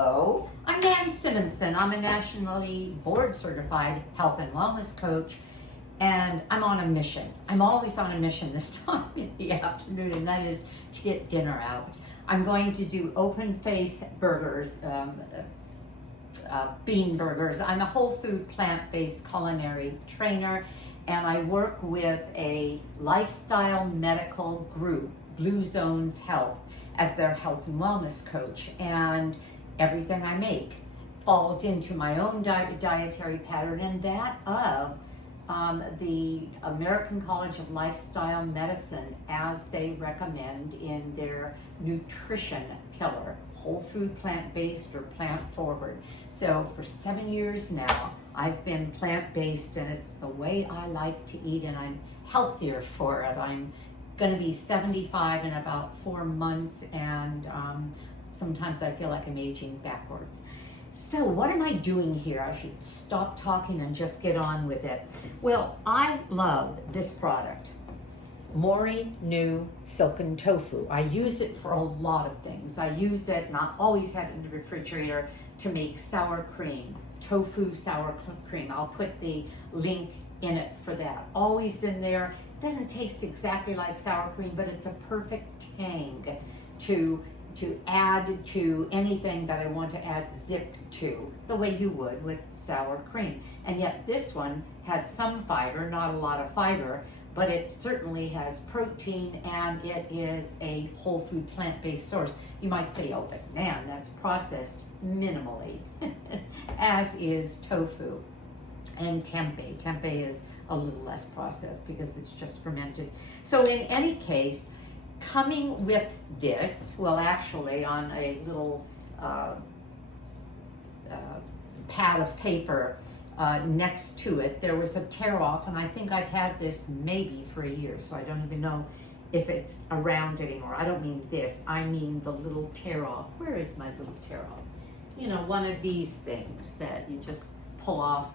Hello, I'm Nan Simonsen. I'm a nationally board certified health and wellness coach, and I'm on a mission. I'm always on a mission this time in the afternoon, and that is to get dinner out. I'm going to do open face burgers, bean burgers. I'm a whole food plant-based culinary trainer, and I work with a lifestyle medical group, Blue Zones Health, as their health and wellness coach. And everything I make falls into my own dietary pattern and that of the American College of Lifestyle Medicine, as they recommend in their nutrition pillar, whole food, plant-based, or plant-forward. So for 7 years now, I've been plant-based, and it's the way I like to eat, and I'm healthier for it. I'm going to be 75 in about 4 months, and sometimes I feel like I'm aging backwards. So what am I doing here? I should stop talking and just get on with it. Well, I love this product, Mori-Nu Silken Tofu. I use it for a lot of things. I use it, and I always have it in the refrigerator, to make sour cream, tofu sour cream. I'll put the link in it for that. Always in there. Doesn't taste exactly like sour cream, but it's a perfect tang to add to anything that I want to add zip to, the way you would with sour cream. And yet this one has some fiber, not a lot of fiber, but it certainly has protein, and it is a whole food plant-based source. You might say, oh, but man, that's processed minimally, as is tofu and tempeh. Tempeh is a little less processed because it's just fermented. So in any case, coming with this, well, actually on a little pad of paper next to it, there was a tear off, and I think I've had this maybe for a year, so I don't even know if it's around anymore. I don't mean this, I mean the little tear off. Where is my little tear off? You know, one of these things that you just pull off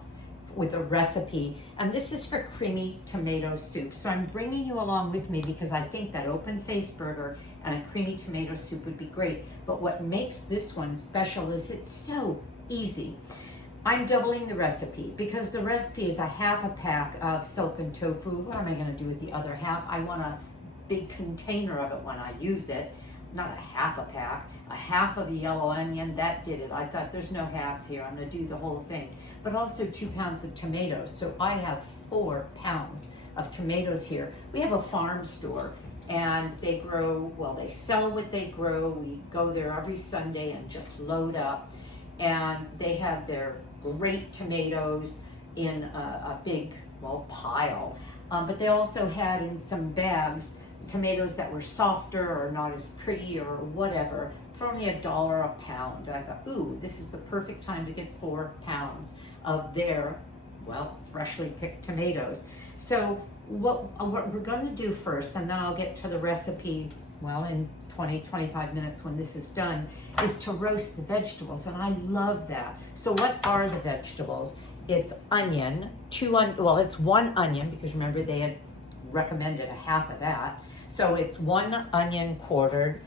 with a recipe, and this is for creamy tomato soup. So I'm bringing you along with me because I think that open faced burger and a creamy tomato soup would be great. But what makes this one special is it's so easy. I'm doubling the recipe because the recipe is a half a pack of silken tofu. What am I going to do with the other half? I want a big container of it when I use it, not a half a pack. A half of a yellow onion, that did it. I thought there's no halves here, I'm gonna do the whole thing. But also 2 pounds of tomatoes, so I have 4 pounds of tomatoes here. We have a farm store, and they grow, well, they sell what they grow. We go there every Sunday and just load up, and they have their great tomatoes in a big, well, pile. But they also had in some bags tomatoes that were softer or not as pretty or whatever, for only $1 a pound. And I thought, ooh, this is the perfect time to get 4 pounds of their, well, freshly picked tomatoes. So what we're going to do first, and then I'll get to the recipe, well, in 20-25 minutes when this is done, is to roast the vegetables, and I love that. So what are the vegetables? It's onion, it's 1 onion, because remember they had recommended a half of that. So it's 1 onion quartered,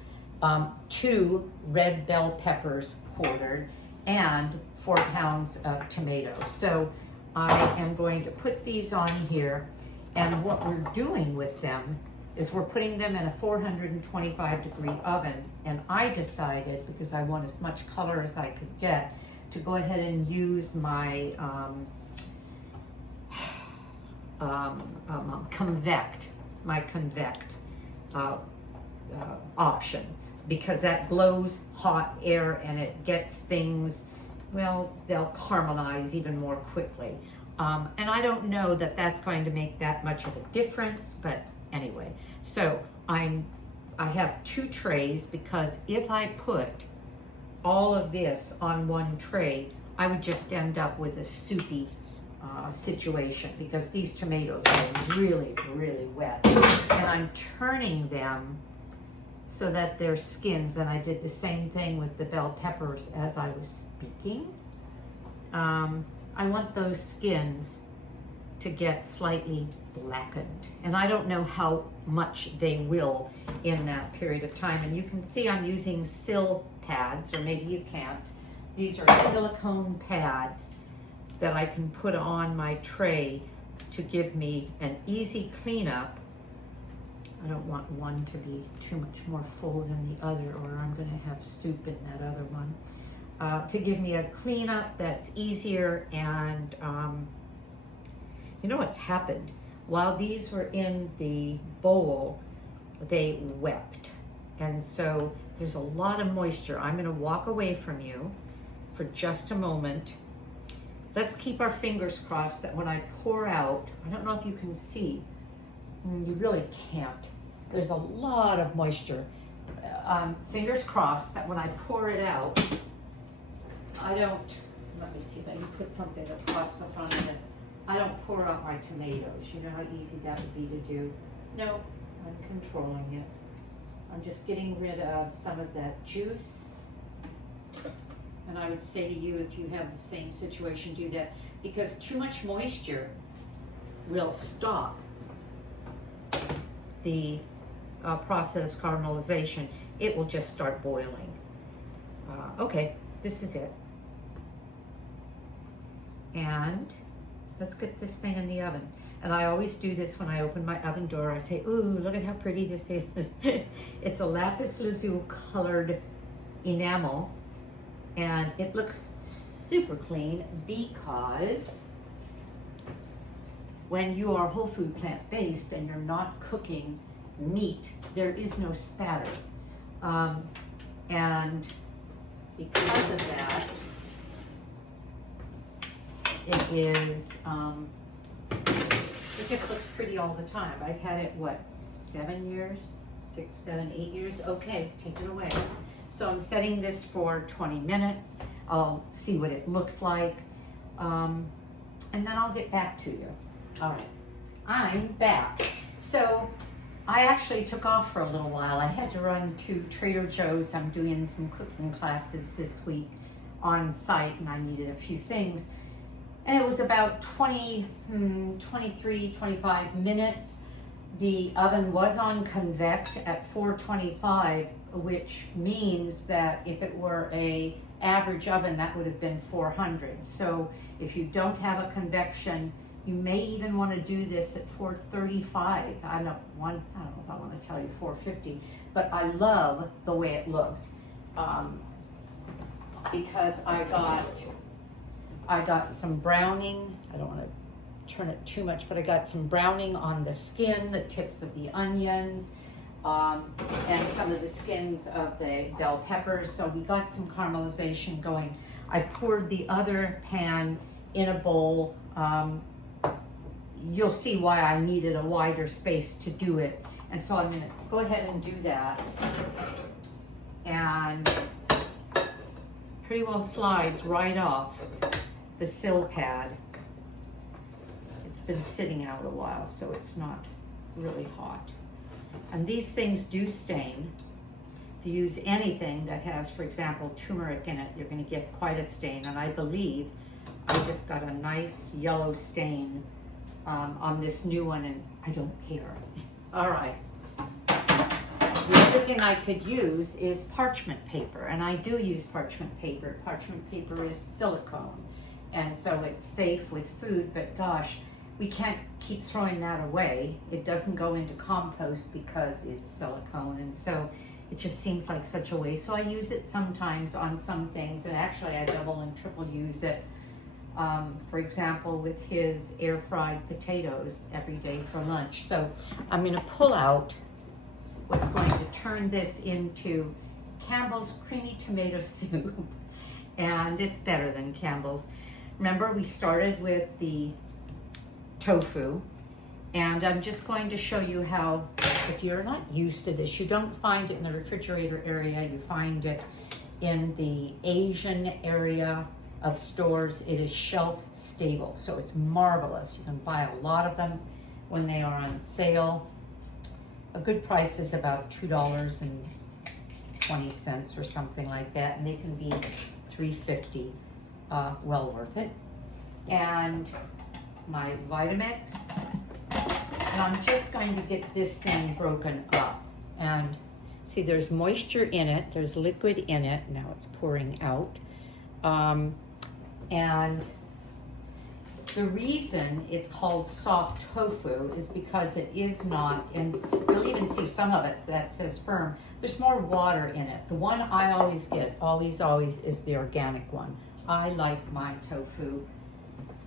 2 red bell peppers quartered, and 4 pounds of tomatoes. So I am going to put these on here, and what we're doing with them is we're putting them in a 425-degree oven, and I decided, because I want as much color as I could get, to go ahead and use my convect option, because that blows hot air and it gets things, well, they'll caramelize even more quickly. And I don't know that that's going to make that much of a difference, but anyway. So I have 2 trays, because if I put all of this on 1 tray, I would just end up with a soupy situation, because these tomatoes are really, really wet. And I'm turning them so that they're skins, and I did the same thing with the bell peppers as I was speaking. I want those skins to get slightly blackened, and I don't know how much they will in that period of time. And you can see I'm using sill pads, or maybe you can't, These are silicone pads that I can put on my tray to give me an easy cleanup. I don't want one to be too much more full than the other, or I'm gonna have soup in that other one. To give me a cleanup that's easier. And you know what's happened? While these were in the bowl, they wept. And so there's a lot of moisture. I'm gonna walk away from you for just a moment. Let's keep our fingers crossed that when I pour out, I don't know if you can see, you really can't. There's a lot of moisture. Fingers crossed that when I pour it out, I don't, let me see if I can put something across the front of it. I don't pour out my tomatoes. You know how easy that would be to do? No, I'm controlling it. I'm just getting rid of some of that juice. And I would say to you, if you have the same situation, do that, because too much moisture will stop the process of caramelization. It will just start boiling. Okay, this is it. And let's get this thing in the oven. And I always do this when I open my oven door. I say, ooh, look at how pretty this is. It's a lapis lazuli colored enamel. And it looks super clean because when you are whole food plant-based and you're not cooking meat, there is no spatter. And because of that, it is, it just looks pretty all the time. I've had it, what, 7 years? 6, 7, 8 years? Okay, take it away. So I'm setting this for 20 minutes. I'll see what it looks like. And then I'll get back to you. All right, I'm back. So I actually took off for a little while. I had to run to Trader Joe's. I'm doing some cooking classes this week on site, and I needed a few things. And it was about 23, 25 minutes. The oven was on convect at 425, which means that if it were a average oven, that would have been 400. So if you don't have a convection, you may even want to do this at 435. I don't know if I want to tell you 450, but I love the way it looked because I got some browning. I don't want to turn it too much, but I got some browning on the skin, the tips of the onions, and some of the skins of the bell peppers. So we got some caramelization going. I poured the other pan in a bowl. You'll see why I needed a wider space to do it. And so I'm gonna go ahead and do that. And pretty well slides right off the sill pad. It's been sitting out a while, so it's not really hot. And these things do stain. If you use anything that has, for example, turmeric in it, you're gonna get quite a stain. And I believe I just got a nice yellow stain on this new one, and I don't care. All right. The other thing I could use is parchment paper, and I do use parchment paper. Parchment paper is silicone, and so it's safe with food, but gosh, we can't keep throwing that away. It doesn't go into compost because it's silicone, and so it just seems like such a waste. So I use it sometimes on some things, and actually I double and triple use it. For example, with his air-fried potatoes every day for lunch. So I'm gonna pull out what's going to turn this into Campbell's creamy tomato soup. And it's better than Campbell's. Remember, we started with the tofu, and I'm just going to show you how, if you're not used to this, you don't find it in the refrigerator area, you find it in the Asian area of stores. It is shelf stable, so it's marvelous. You can buy a lot of them when they are on sale. A good price is about $2.20 or something like that, and they can be $3.50. Well worth it. And my Vitamix, and I'm just going to get this thing broken up. And see, there's moisture in it, there's liquid in it. Now it's pouring out. And the reason it's called soft tofu is because it is not, and you'll even see some of it that says firm. There's more water in it. The one I always get, always, is the organic one. I like my tofu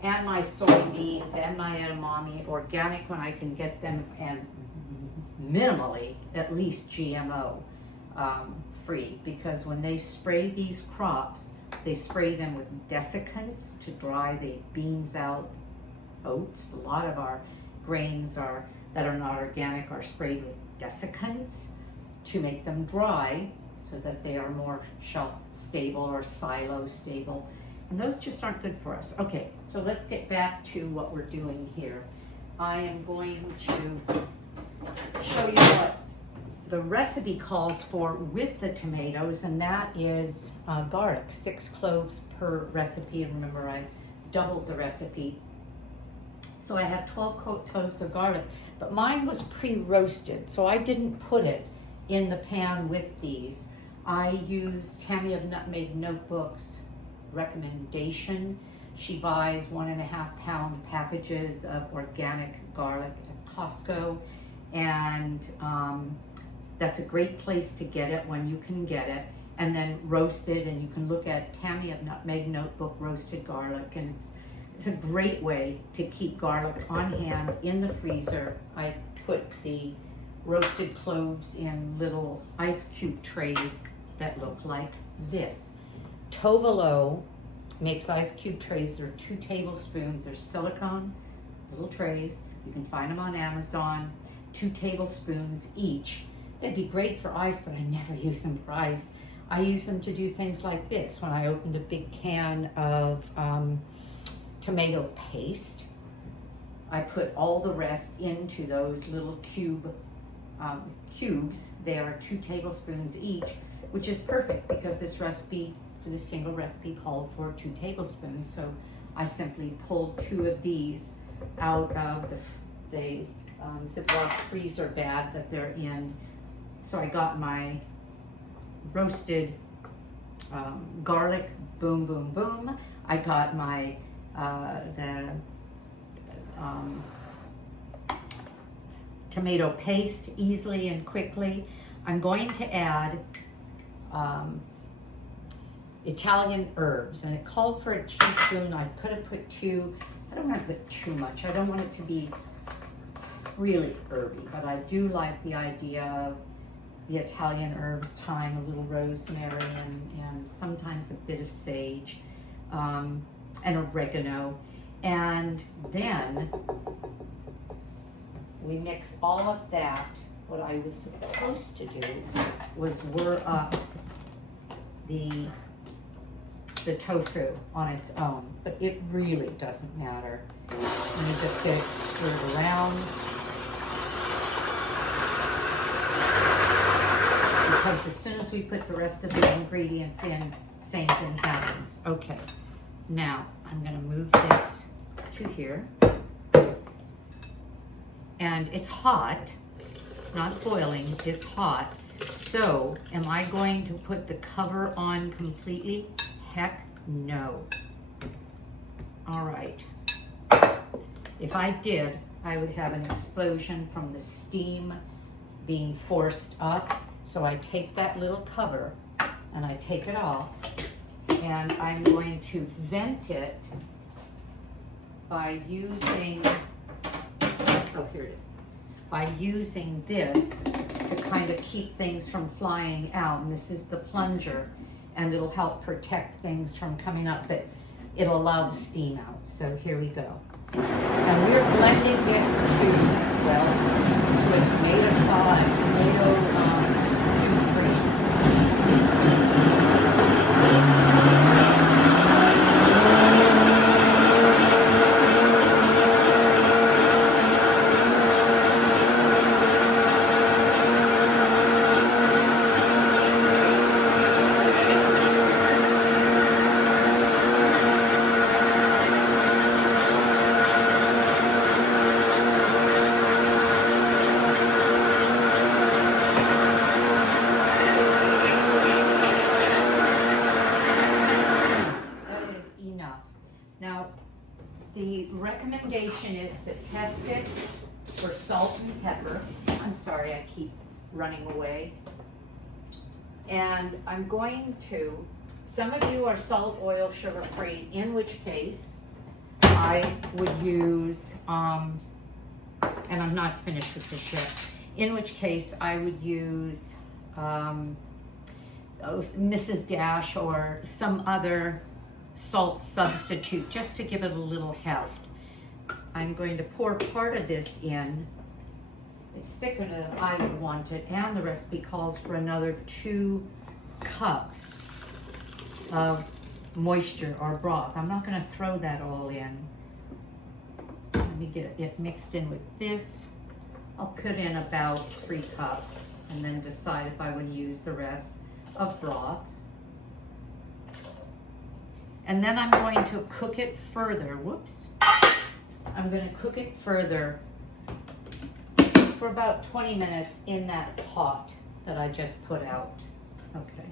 and my soybeans and my edamame organic when I can get them, and minimally, at least GMO free, because when they spray these crops, they spray them with desiccants to dry the beans out, oats. A lot of our grains that are not organic are sprayed with desiccants to make them dry so that they are more shelf stable or silo stable. And those just aren't good for us. Okay, so let's get back to what we're doing here. I am going to show you what the recipe calls for with the tomatoes, and that is garlic, 6 cloves per recipe. And remember, I doubled the recipe. So I have 12 cloves of garlic, but mine was pre-roasted, so I didn't put it in the pan with these. I used Tammy of Nutmeg Notebook's recommendation. She buys 1.5 pound packages of organic garlic at Costco, and that's a great place to get it when you can get it, and then roasted. And you can look at Tammy of Nutmeg Notebook roasted garlic, and it's a great way to keep garlic on hand in the freezer. I put the roasted cloves in little ice cube trays that look like this. Tovolo makes ice cube trays. They're 2 tablespoons. They're silicone little trays. You can find them on Amazon. 2 tablespoons each. They'd be great for ice, but I never use them for ice. I use them to do things like this. When I opened a big can of tomato paste, I put all the rest into those little cubes. They are 2 tablespoons each, which is perfect because this recipe, for this single recipe, called for 2 tablespoons. So I simply pulled 2 of these out of the Ziploc freezer bag that they're in. So I got my roasted garlic, boom, boom, boom. I got my tomato paste easily and quickly. I'm going to add Italian herbs, and it called for a teaspoon. I could have put 2. I don't want to put too much. I don't want it to be really herby, but I do like the idea of the Italian herbs, thyme, a little rosemary, and sometimes a bit of sage, and oregano. And then we mix all of that. What I was supposed to do was whir up the tofu on its own, but it really doesn't matter. And you just get it stirred around. Because as soon as we put the rest of the ingredients in, same thing happens. Okay, now I'm gonna move this to here. And it's hot, not boiling, it's hot. So, am I going to put the cover on completely? Heck no. All right. If I did, I would have an explosion from the steam being forced up. So I take that little cover and I take it off, and I'm going to vent it by using, oh, here it is, by using this to kind of keep things from flying out. And this is the plunger, and it'll help protect things from coming up, but it'll allow the steam out. So here we go. And we're blending this to a tomato sauce, tomato soup cream. the recommendation is to test it for salt and pepper. I'm sorry, I keep running away. And I'm going to, some of you are salt, oil, sugar free, in which case I would use, and I'm not finished with this yet, in which case I would use Mrs. Dash or some other salt substitute just to give it a little heft. I'm going to pour part of this in. It's thicker than I would want it, and the recipe calls for another 2 cups of moisture or broth. I'm not going to throw that all in. Let me get it mixed in with this. I'll put in about 3 cups and then decide if I want to use the rest of broth. And then I'm going to cook it further. Whoops. I'm going to cook it further for about 20 minutes in that pot that I just put out. Okay.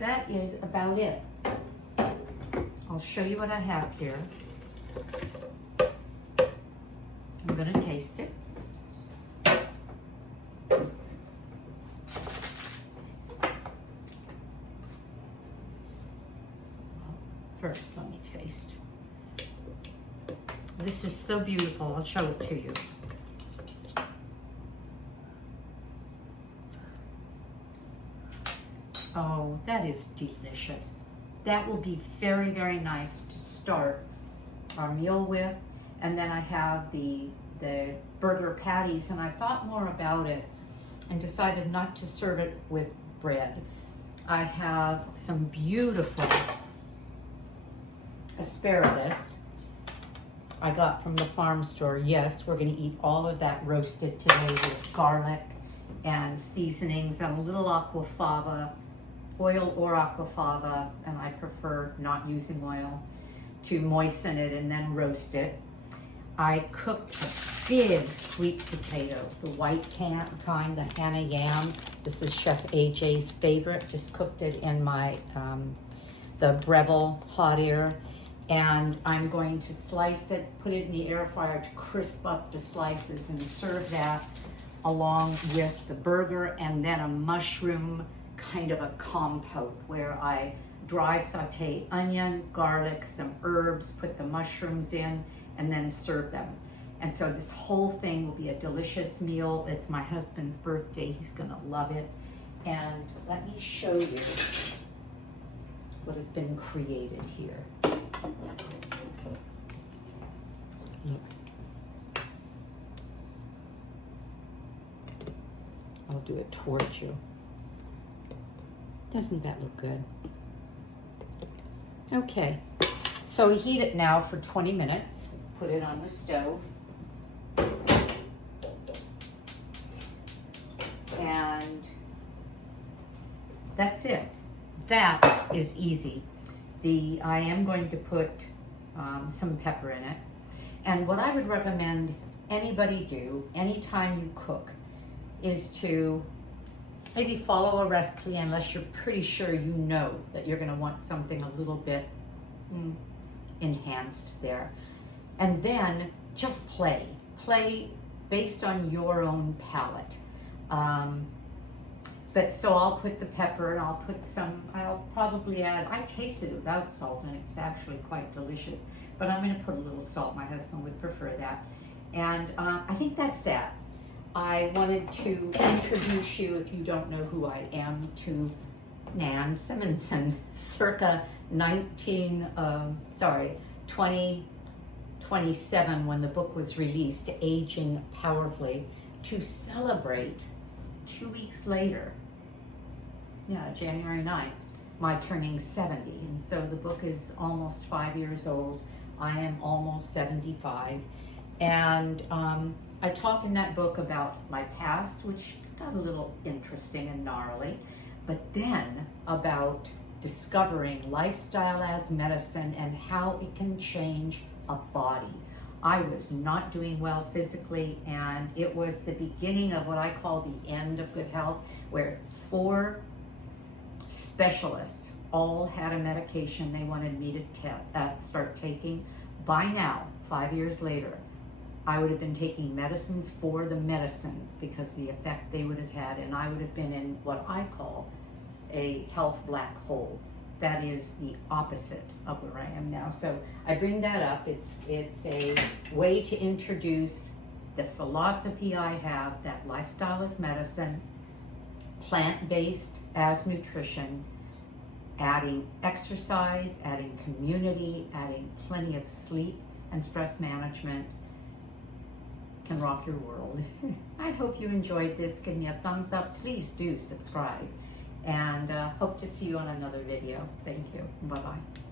That is about it. I'll show you what I have here. I'm going to taste it. First, let me taste. This is so beautiful. I'll show it to you. Oh, that is delicious. That will be very, very nice to start our meal with. And then I have the burger patties, and I thought more about it and decided not to serve it with bread. I have some beautiful asparagus I got from the farm store. Yes, we're going to eat all of that roasted today with garlic and seasonings and a little aquafaba, oil or aquafaba, and I prefer not using oil, to moisten it and then roast it. I cooked a big sweet potato, the white kind, the Hannah Yam. This is Chef AJ's favorite. Just cooked it in my, the Breville hot air. And I'm going to slice it, put it in the air fryer to crisp up the slices and serve that along with the burger, and then a mushroom kind of a compote where I dry saute onion, garlic, some herbs, put the mushrooms in, and then serve them. And so this whole thing will be a delicious meal. It's my husband's birthday. He's gonna love it. And let me show you what has been created here. Look. I'll do it towards you. Doesn't that look good? Okay, so we heat it now for 20 minutes. Put it on the stove. And that's it. That is easy. I am going to put some pepper in it. And what I would recommend anybody do anytime you cook is to maybe follow a recipe unless you're pretty sure you know that you're gonna want something a little bit enhanced there. And then just play based on your own palate. But so I'll put the pepper and I'll probably add, I tasted it without salt and it's actually quite delicious, but I'm gonna put a little salt. My husband would prefer that. And I think that's that. I wanted to introduce you, if you don't know who I am, to Nan Simonsen, circa 2027 when the book was released, Aging Powerfully, to celebrate 2 weeks later, January 9th, my turning 70. And so the book is almost 5 years old. I am almost 75. And I talk in that book about my past, which got a little interesting and gnarly, but then about discovering lifestyle as medicine and how it can change a body. I was not doing well physically, and it was the beginning of what I call the end of good health, where 4 specialists all had a medication they wanted me to start taking. By now, 5 years later, I would have been taking medicines for the medicines because of the effect they would have had, and I would have been in what I call a health black hole. That is the opposite of where I am now. So I bring that up. It's a way to introduce the philosophy I have that lifestyle is medicine, plant-based as nutrition, adding exercise, adding community, adding plenty of sleep and stress management can rock your world. I hope you enjoyed this. Give me a thumbs up. Please do subscribe. And hope to see you on another video. Thank you. Bye-bye.